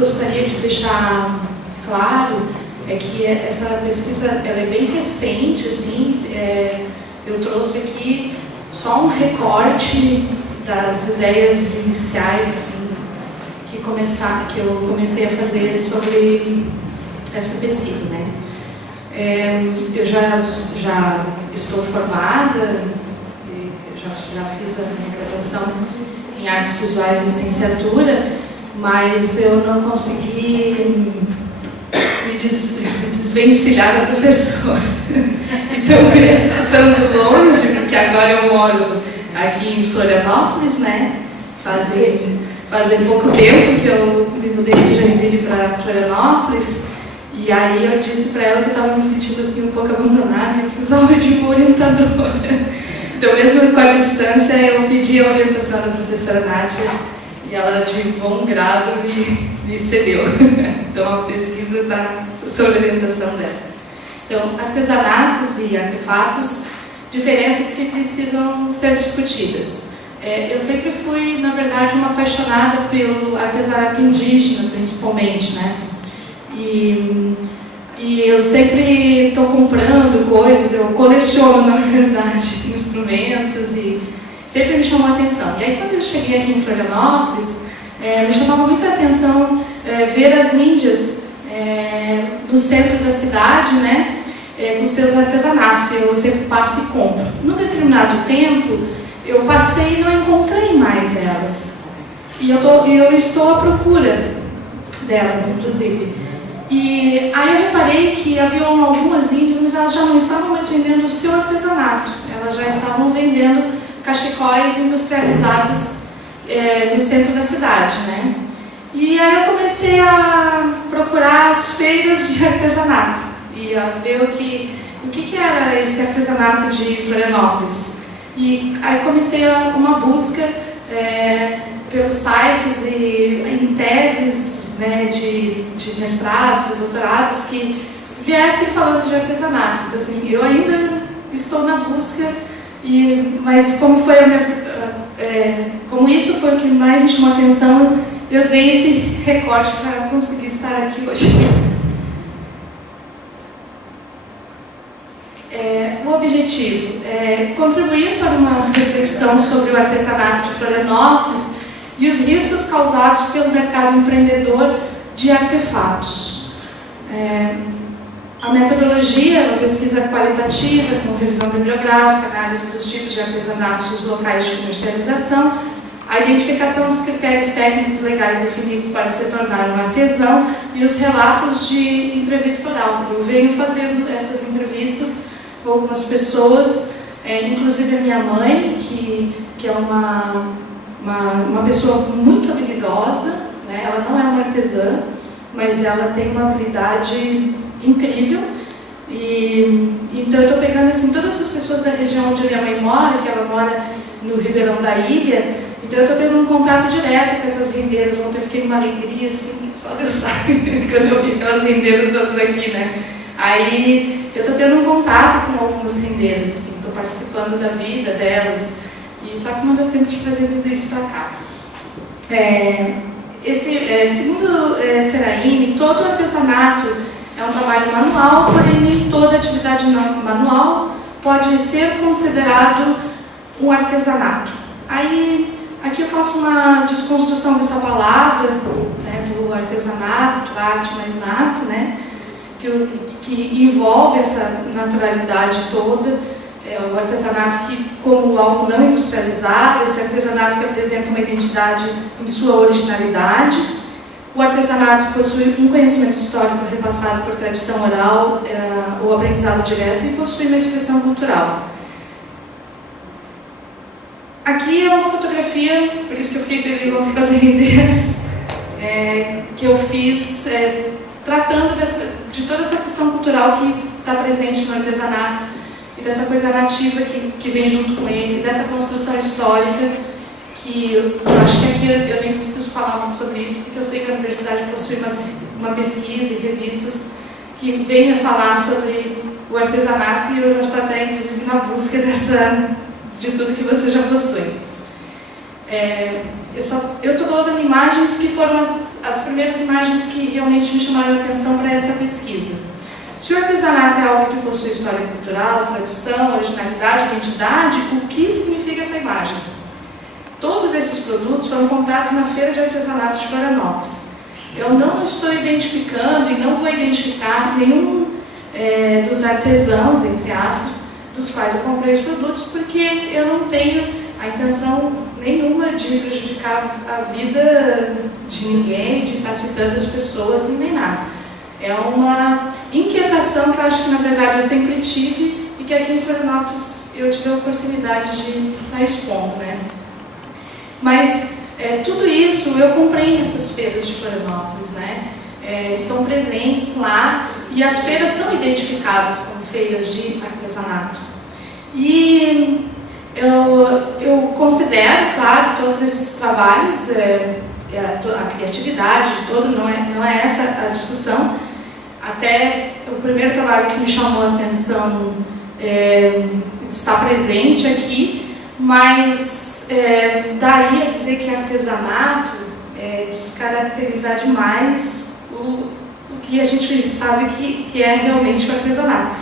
gostaria de deixar claro é que essa pesquisa ela é bem recente, assim, eu trouxe aqui só um recorte das ideias iniciais, assim, que eu comecei a fazer sobre essa pesquisa, né? Eu já estou formada, já fiz a minha graduação em artes visuais, licenciatura, mas eu não consegui me desvencilhar da professora. Então, mesmo estando longe, porque agora eu moro aqui em Florianópolis, né? Fazem pouco tempo que eu me mudei de Joinville para Florianópolis, e aí eu disse para ela que eu estava me sentindo assim um pouco abandonada e eu precisava de uma orientadora. Então, mesmo com a distância, eu pedi a orientação da professora Nádia e ela, de bom grado, me cedeu. Então, a pesquisa está sob a orientação dela. Então, artesanatos e artefatos, diferenças que precisam ser discutidas. Eu sempre fui, na verdade, uma apaixonada pelo artesanato indígena, principalmente, né? E eu sempre estou comprando coisas, eu coleciono, na verdade, instrumentos e sempre me chamou a atenção. E aí, quando eu cheguei aqui em Florianópolis, me chamava muita atenção ver as índias no centro da cidade, né? Com seus artesanatos. Eu sempre passo e compro. Num determinado tempo, eu passei e não encontrei mais elas. E eu estou à procura delas, inclusive. E aí eu reparei que havia algumas índias, mas elas já não estavam mais vendendo o seu artesanato. Elas já estavam vendendo cachecóis industrializados no centro da cidade, né? E aí eu comecei a procurar as feiras de artesanato e a ver o que era esse artesanato de Florianópolis. E aí comecei uma busca pelos sites e em teses, né, de mestrados e doutorados que viessem falando de artesanato. Então, assim, eu ainda estou na busca, mas como isso foi o que mais me chamou a atenção, eu dei esse recorte para conseguir estar aqui hoje. O objetivo é contribuir para uma reflexão sobre o artesanato de Florianópolis e os riscos causados pelo mercado empreendedor de artefatos. A metodologia é uma pesquisa qualitativa, com revisão bibliográfica, análise dos tipos de artesanatos e os locais de comercialização, a identificação dos critérios técnicos legais definidos para se tornar um artesão e os relatos de entrevista oral. Eu venho fazendo essas entrevistas com algumas pessoas, inclusive a minha mãe, que é uma pessoa muito habilidosa, né? Ela não é uma artesã, mas ela tem uma habilidade incrível. Então eu estou pegando assim, todas as pessoas da região onde a minha mãe mora, que ela mora no Ribeirão da Ilha, então eu estou tendo um contato direto com essas rendeiras. Ontem eu fiquei numa alegria, assim, só Deus sabe, quando eu vi aquelas rendeiras todas aqui, né? Aí eu estou tendo um contato com algumas rendeiras, assim, estou participando da vida delas, e só que não deu tempo de trazer tudo isso para cá. Segundo Seraine, todo artesanato é um trabalho manual, porém nem toda atividade manual pode ser considerado um artesanato. Aí, aqui eu faço uma desconstrução dessa palavra, né, do artesanato, arte mais nato, né, que envolve essa naturalidade toda, o artesanato que, como algo não industrializado, esse artesanato que apresenta uma identidade em sua originalidade, o artesanato que possui um conhecimento histórico repassado por tradição oral ou aprendizado direto e possui uma expressão cultural. Aqui é uma fotografia, por isso que eu fiquei feliz ontem com as rendeiras, que eu fiz tratando de toda essa questão cultural que está presente no artesanato e dessa coisa nativa que vem junto com ele, dessa construção histórica, que eu acho que aqui eu nem preciso falar muito sobre isso, porque eu sei que a universidade possui uma pesquisa e revistas que vêm a falar sobre o artesanato, e eu já estou até, inclusive, na busca de tudo que você já possui. eu estou colocando imagens que foram as primeiras imagens que realmente me chamaram a atenção para essa pesquisa. Se o artesanato é algo que possui história cultural, tradição, originalidade, identidade, o que significa essa imagem? Todos esses produtos foram comprados na Feira de Artesanato de Florianópolis. Eu não estou identificando e não vou identificar nenhum dos artesãos, entre aspas, dos quais eu comprei os produtos, porque eu não tenho a intenção nenhuma de prejudicar a vida de ninguém, de estar citando as pessoas e nem nada. É uma inquietação que eu acho que, na verdade, eu sempre tive e que aqui em Florianópolis eu tive a oportunidade de estar expondo, né? Mas tudo isso eu comprei nessas feiras de Florianópolis, né? Estão presentes lá e as feiras são identificadas como feiras de artesanato. E eu considero, claro, todos esses trabalhos, a criatividade de todo, não é essa a discussão. Até o primeiro trabalho que me chamou a atenção está presente aqui, mas daí a dizer que artesanato descaracterizar demais o que a gente sabe que é realmente o artesanato.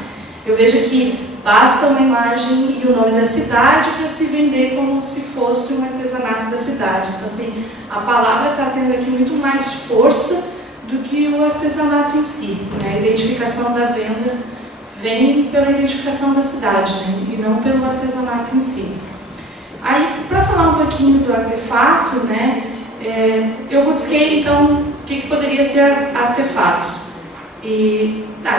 Eu vejo que basta uma imagem e o nome da cidade para se vender como se fosse um artesanato da cidade. Então, assim, a palavra está tendo aqui muito mais força do que o artesanato em si, né? A identificação da venda vem pela identificação da cidade, né? E não pelo artesanato em si. Aí, para falar um pouquinho do artefato, né? Eu busquei, então, o que poderia ser artefatos.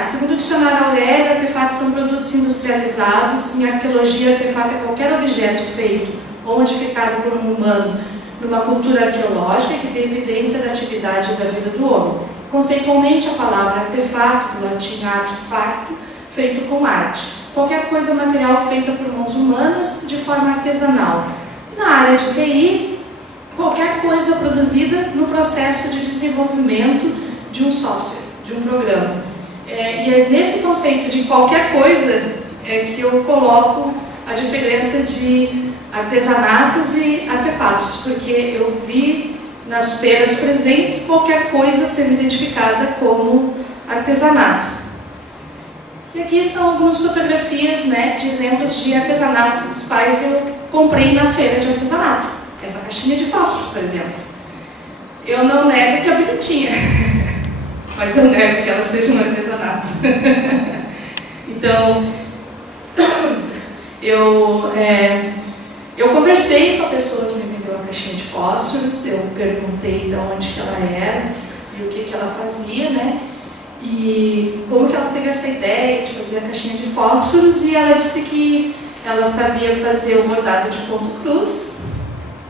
Segundo o dicionário Aurélio, artefatos são produtos industrializados. Em arqueologia, artefato é qualquer objeto feito ou modificado por um humano numa cultura arqueológica que dê evidência da atividade da vida do homem. Conceitualmente, a palavra artefato, do latim artefacto, feito com arte. Qualquer coisa material feita por mãos humanas de forma artesanal. Na área de TI, qualquer coisa produzida no processo de desenvolvimento de um software, de um programa. E é nesse conceito de qualquer coisa que eu coloco a diferença de artesanatos e artefatos, porque eu vi nas feiras presentes qualquer coisa sendo identificada como artesanato. E aqui são algumas fotografias, né, de exemplos de artesanatos dos quais eu comprei na feira de artesanato. Essa caixinha de fósforos, por exemplo. Eu não nego que é bonitinha, mas eu nego que ela seja um artesanato. Então, eu conversei com a pessoa que me vendeu a caixinha de fósforos, eu perguntei de onde que ela era e o que ela fazia, né? E como que ela teve essa ideia de fazer a caixinha de fósforos, e ela disse que ela sabia fazer o bordado de ponto cruz,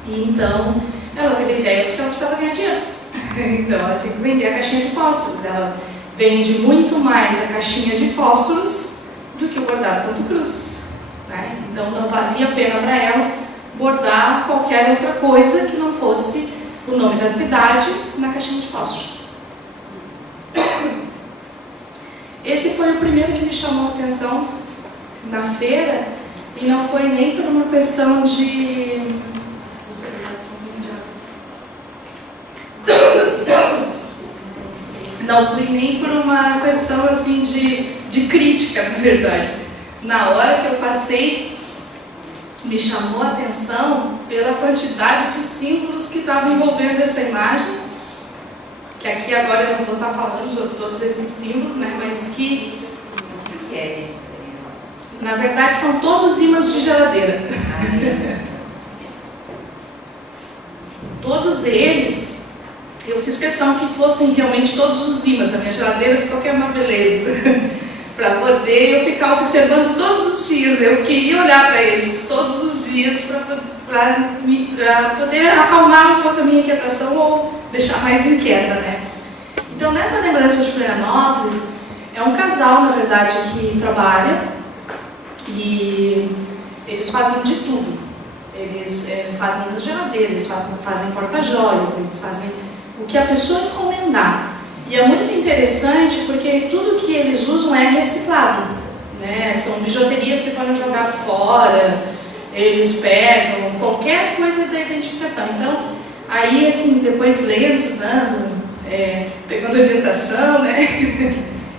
e então ela teve a ideia porque ela precisava ganhar dinheiro. Então ela tinha que vender a caixinha de fósforos. Ela vende muito mais a caixinha de fósforos do que o bordado ponto cruz, né? Então não valia a pena para ela bordar qualquer outra coisa que não fosse o nome da cidade na caixinha de fósforos. Esse foi o primeiro que me chamou a atenção na feira, e não foi nem por uma questão de... Não foi nem por uma questão assim de crítica, na verdade. Na hora que eu passei, me chamou a atenção pela quantidade de símbolos que estavam envolvendo essa imagem, que aqui agora eu não vou estar falando sobre todos esses símbolos, né, mas que é isso? Na verdade são todos ímãs de geladeira. Todos eles, eu fiz questão que fossem realmente todos os ímãs. A minha geladeira ficou que é uma beleza. Para poder eu ficar observando todos os dias. Eu queria olhar para eles todos os dias para poder acalmar um pouco a minha inquietação ou deixar mais inquieta, né? Então, nessa lembrança de Florianópolis, é um casal, na verdade, que trabalha, e eles fazem de tudo. Eles fazem as geladeiras, fazem porta-joias, eles fazem o que a pessoa encomendar. E é muito interessante porque tudo que eles usam é reciclado, né? São bijuterias que foram jogadas fora, eles pegam qualquer coisa da identificação. Então, Aí, assim, depois lendo, estudando, pegando orientação, né?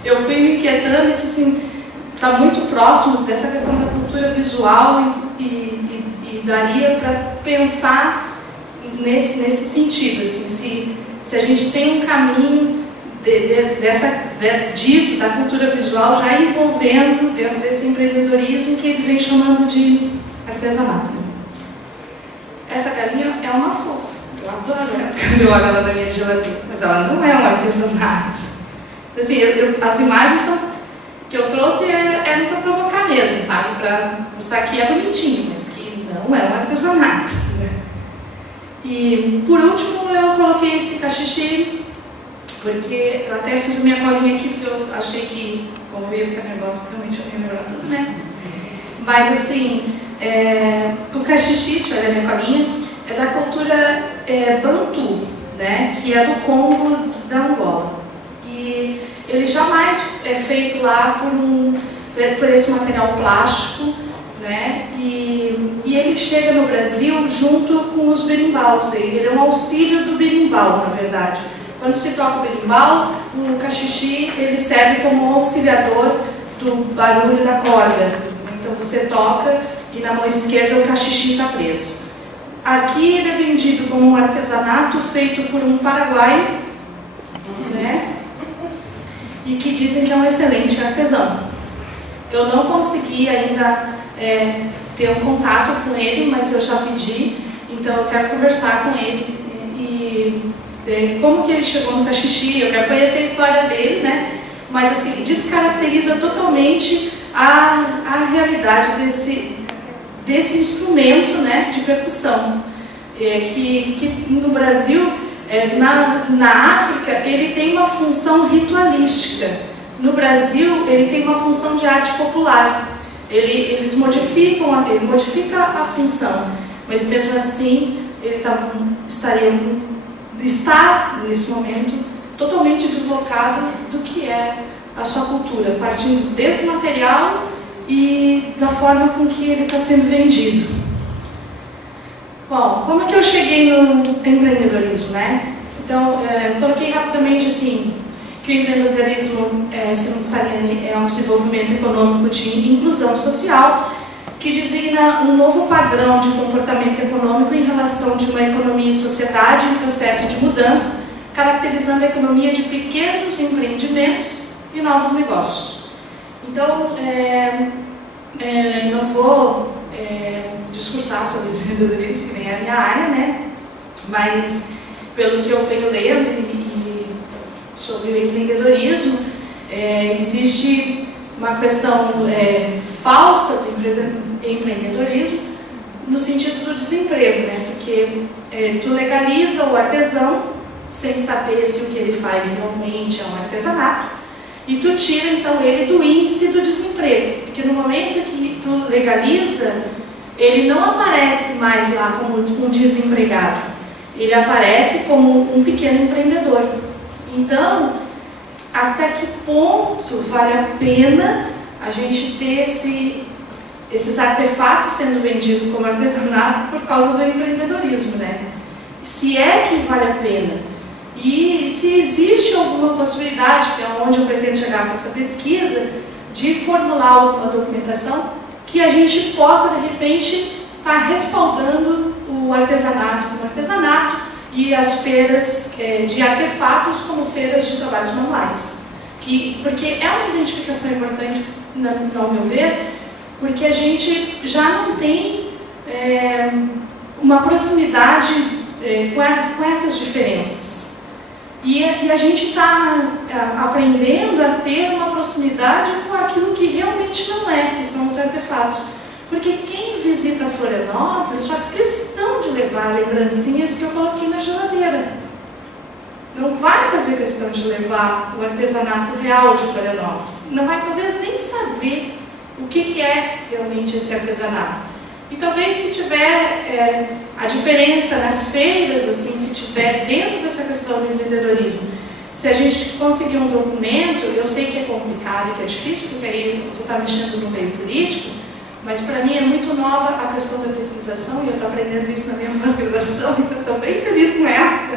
Eu fui me inquietando e disse assim, está muito próximo dessa questão da cultura visual e daria para pensar nesse sentido, assim, se a gente tem um caminho disso, da cultura visual, já envolvendo dentro desse empreendedorismo que eles vêm chamando de artesanato. Essa galinha é uma fofa, eu adoro ela, quando eu olho ela na minha geladeira, mas ela não é um artesanato. Assim, as imagens que eu trouxe eram para provocar mesmo, sabe? Para mostrar que é bonitinho, mas que não é um artesanato. Né? E, por último, eu coloquei esse cachixi, porque eu até fiz a minha colinha aqui, porque eu achei que, como eu ia ficar nervosa, realmente eu ia melhorar tudo, né? Mas, assim, o cachixi, deixa eu olhar a minha colinha, é da cultura Bantu, né? Que é do Congo da Angola. E ele jamais é feito lá por esse material plástico, né? E ele chega no Brasil junto com os berimbaus. Ele é um auxílio do berimbau, na verdade. Quando se toca o berimbau, o cachixi ele serve como auxiliador do barulho da corda. Então você toca e na mão esquerda o cachixi está preso. Aqui ele é vendido como um artesanato feito por um paraguaio, né? E que dizem que é um excelente artesão. Eu não consegui ainda ter um contato com ele, mas eu já pedi, então eu quero conversar com ele e como que ele chegou no cachixi, eu quero conhecer a história dele, né? Mas assim, descaracteriza totalmente a realidade desse instrumento, né, de percussão, que no Brasil, na África, ele tem uma função ritualística. No Brasil, ele tem uma função de arte popular. Ele modifica a função, mas mesmo assim, ele está, nesse momento, totalmente deslocado do que é a sua cultura, partindo desde o material e da forma com que ele está sendo vendido. Bom, como é que eu cheguei no empreendedorismo, né? Então, eu coloquei rapidamente assim, que o empreendedorismo, segundo Sarene, é um desenvolvimento econômico de inclusão social que designa um novo padrão de comportamento econômico em relação de uma economia e sociedade em processo de mudança, caracterizando a economia de pequenos empreendimentos e novos negócios. Então, não vou discursar sobre empreendedorismo, que nem é a minha área, né? Mas, pelo que eu venho lendo sobre o empreendedorismo, existe uma questão falsa do empreendedorismo no sentido do desemprego, né? Porque tu legaliza o artesão sem saber se o que ele faz realmente é um artesanato e tu tira então ele do índice do desemprego, porque no momento que tu legaliza, ele não aparece mais lá como um desempregado, ele aparece como um pequeno empreendedor. Então, até que ponto vale a pena a gente ter esses artefatos sendo vendidos como artesanato por causa do empreendedorismo, né? Se é que vale a pena. E se existe alguma possibilidade, que é onde eu pretendo chegar com essa pesquisa, de formular uma documentação que a gente possa, de repente, estar respaldando o artesanato como artesanato e as feiras de artefatos como feiras de trabalhos manuais. Porque é uma identificação importante, ao meu ver, porque a gente já não tem uma proximidade com essas diferenças. E a gente está aprendendo a ter uma proximidade com aquilo que realmente não é, que são os artefatos. Porque quem visita Florianópolis faz questão de levar lembrancinhas que eu coloquei na geladeira. Não vai fazer questão de levar o artesanato real de Florianópolis. Não vai talvez nem saber o que é realmente esse artesanato. E talvez se tiver a diferença nas feiras, assim, se tiver dentro dessa questão do empreendedorismo, se a gente conseguir um documento, eu sei que é complicado e que é difícil, porque aí eu vou estar mexendo no meio político, Mas para mim é muito nova a questão da pesquisação, e eu estou aprendendo isso na minha pós-graduação, então estou bem feliz com ela,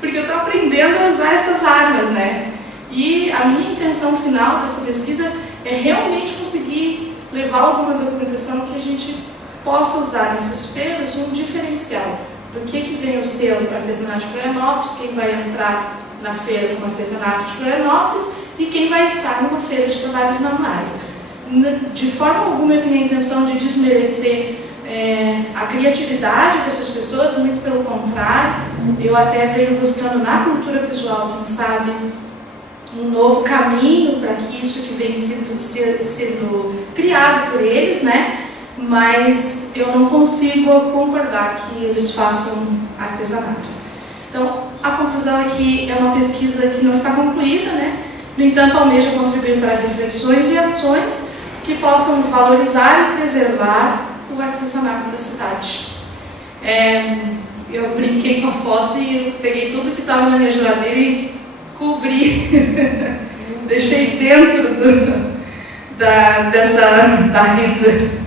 porque eu estou aprendendo a usar essas armas, né? E a minha intenção final dessa pesquisa é realmente conseguir levar alguma documentação que a gente possa usar nesses feiras um diferencial do que vem o selo do artesanato de Florianópolis, quem vai entrar na feira com o artesanato de Florianópolis e quem vai estar numa feira de trabalhos manuais. De forma alguma eu tenho a intenção de desmerecer a criatividade dessas pessoas, muito pelo contrário, eu até venho buscando na cultura visual, quem sabe, um novo caminho para que isso que vem sendo criado por eles, né? Mas eu não consigo concordar que eles façam artesanato. Então, a conclusão é que é uma pesquisa que não está concluída, né? No entanto, almeja contribuir para reflexões e ações que possam valorizar e preservar o artesanato da cidade. Eu brinquei com a foto e eu peguei tudo que estava na minha geladeira e cobri, deixei dentro da renda